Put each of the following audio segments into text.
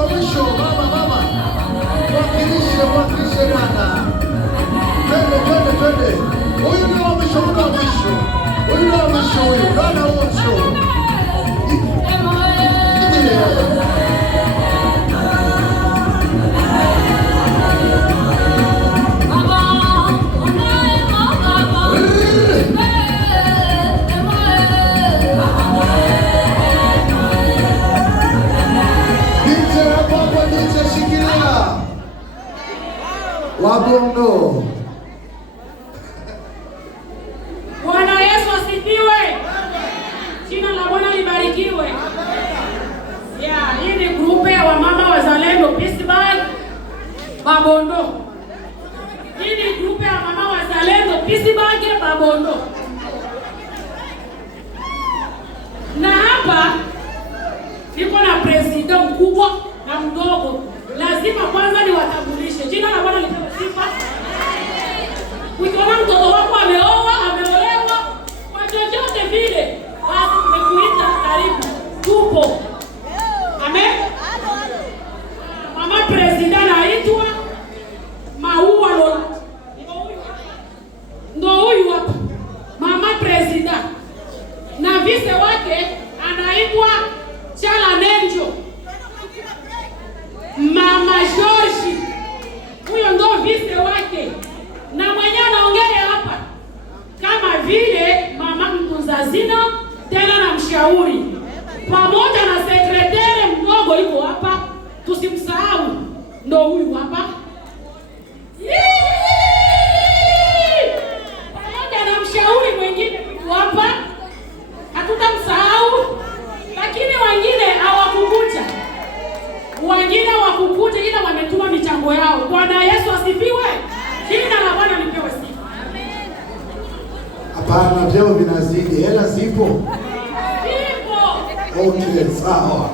wa mwisho. Mama. Wakilishe dada. Twende. Huyu ndio wa mwisho. Huyu ndio wa mwisho huyu. Dada wa mwisho. Wabondo. Bwana Yesu asifiwe. Jina la Bwana libarikiwe. Hii ni grupe ya wamama wazalendo Pittsburgh Babondo. Hii ni grupe ya wamama wazalendo Pittsburgh Babondo. Na hapa niko na president mkubwa na mdogo. Lazima kwanza niwatambulishe. Jina la Bwana lipewe sifa. Ukiona mtoto wako ameoa, ameolewa, kwa chochote vile, basi tumekuita karibu. Tupo. Amen. Mama president anaitwa Maua Lola. Ndio huyu hapa. Mama president. Na vice wake anaitwa Chala Nenjo. Mama George, huyo ndo vice wake, na mwenyewe anaongea hapa kama vile mama mtunza hazina tena na mshauri, pamoja na sekretari mdogo yuko hapa, tusimsahau, ndo huyu hapa, pamoja na mshauri mwingine yuko hapa, hatutamsahau, lakini wengine hawakukuja. Wengine wakukuja ila wametuma michango yao. Bwana Yesu asifiwe. Jina la Bwana lipewe sifa. Amen. Hapana, vyeo vinazidi. Hela zipo. Zipo. Okay, sawa.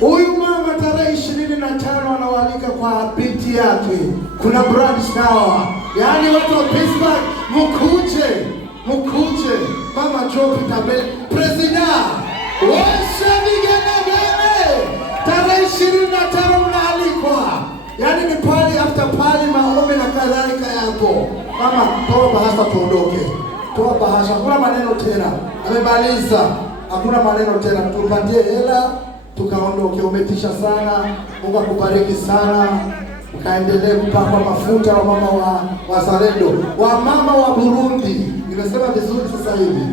Huyu mama tarehe 25 anawaalika kwa binti yake. Kuna brunch sawa. Yaani watu wa Pittsburgh mkuje. Mama Jopi Tabel, President. Washa vigene. Tarehe 25 mnaalikwa. Yaani ni pali after pali, maombi na kadhalika yapo. Mama, toa bahasha tuondoke. Toa bahasha. Hakuna maneno tena. Amemaliza. Hakuna maneno tena. Tupatie hela tukaondoke. Umetisha sana. Mungu akubariki sana. Ukaendelee kupakwa mafuta wa mama wa wazalendo. Wa mama wa Burundi. Nimesema vizuri sasa hivi.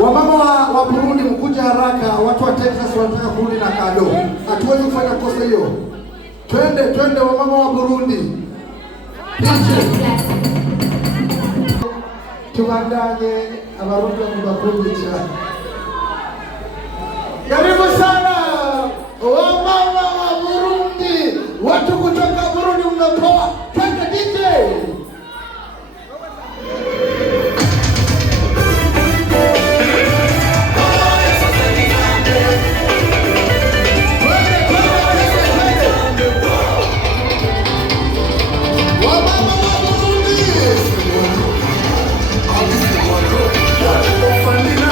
Wamama wa Burundi mkuja haraka, watu wa Texas wanataka kurudi na kado. Hatuwezi kufanya kosa hiyo. Twende wamama wa Burundi. Tubandanye abarundi bakundisha. Karibu sana wamama wa Burundi. Watu kutoka Burundi mnapoa. Twende DJ. Família,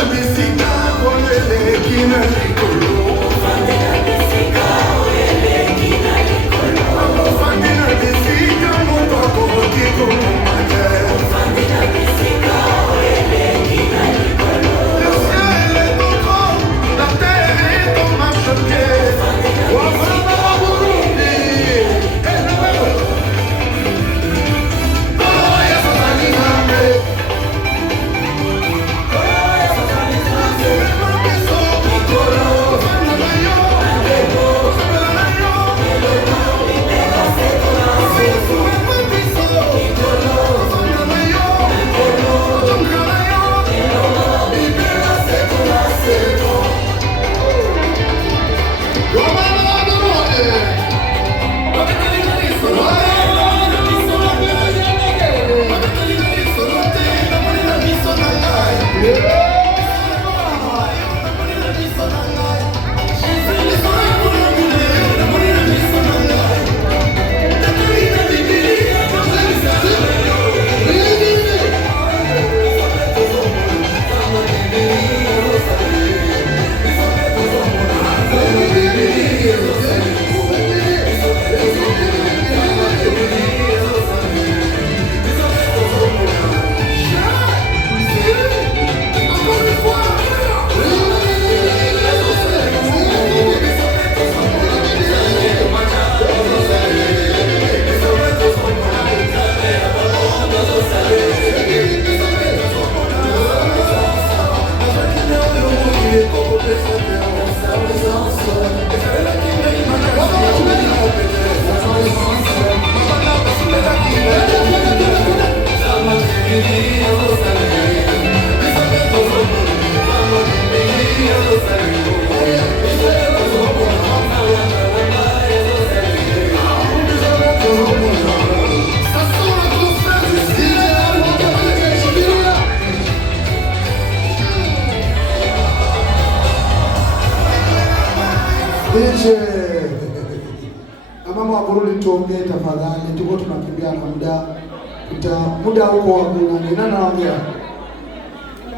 Mama wa Burundi, tuongee tafadhali, tuko tunakimbia na muda huko wa Burundi. Nani anaongea?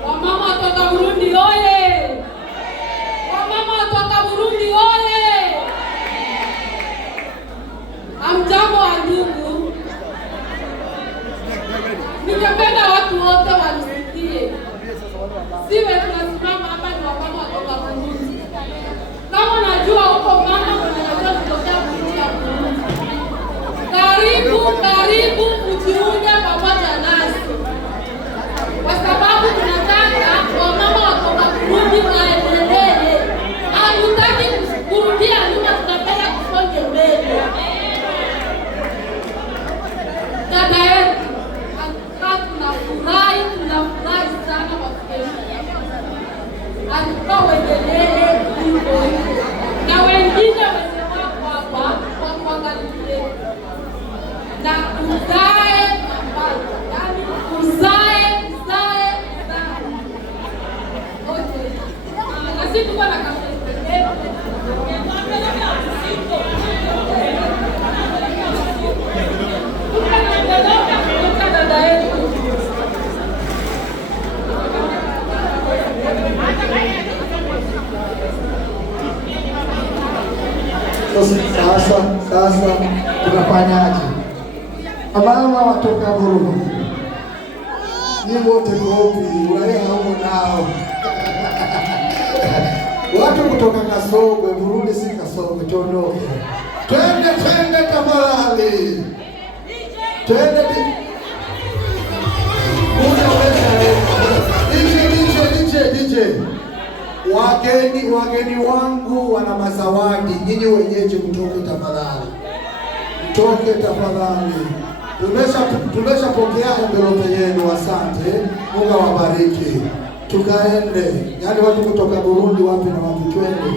Wamama kutoka Burundi oye! Wamama kutoka Burundi oye! Amjambo wa ndugu. Ningependa watu wote wanisikie. Siwe tunasimama hapa ni wamama kutoka Burundi. Kama najua huko mama unajua kutokea Burundi ya Burundi. Karibu kujiunga pamoja nasi. Kwa sababu tunataka wamama kutoka Burundi waendelee. Hatutaki kurudia nyuma, tunapenda kusonge mbele. Dada yetu, tunafurahi sana kwa kesho. Hatuka uendelee hivyo. Na wengine wenye wako hapa kwa kuangalia. Na uzae pamoja. Yaani uzae. Okay. Na sisi tuko na kampeni. Sasa tunafanyaje? Mama watoka Burundi, ni wote kopi uraia huko nao. Watu kutoka Kasogwe, Burundi si Kasogwe, tuondoke. Twende tafadhali. Twende. DJ. Wageni wangu wana mazawadi, nyinyi wenyeji mtoke tafadhali. Mtoke tafadhali. Tumeshapokea envelope yenu, asante. Mungu awabariki. Tukaende. Yaani watu kutoka Burundi wapi na wapi, twende.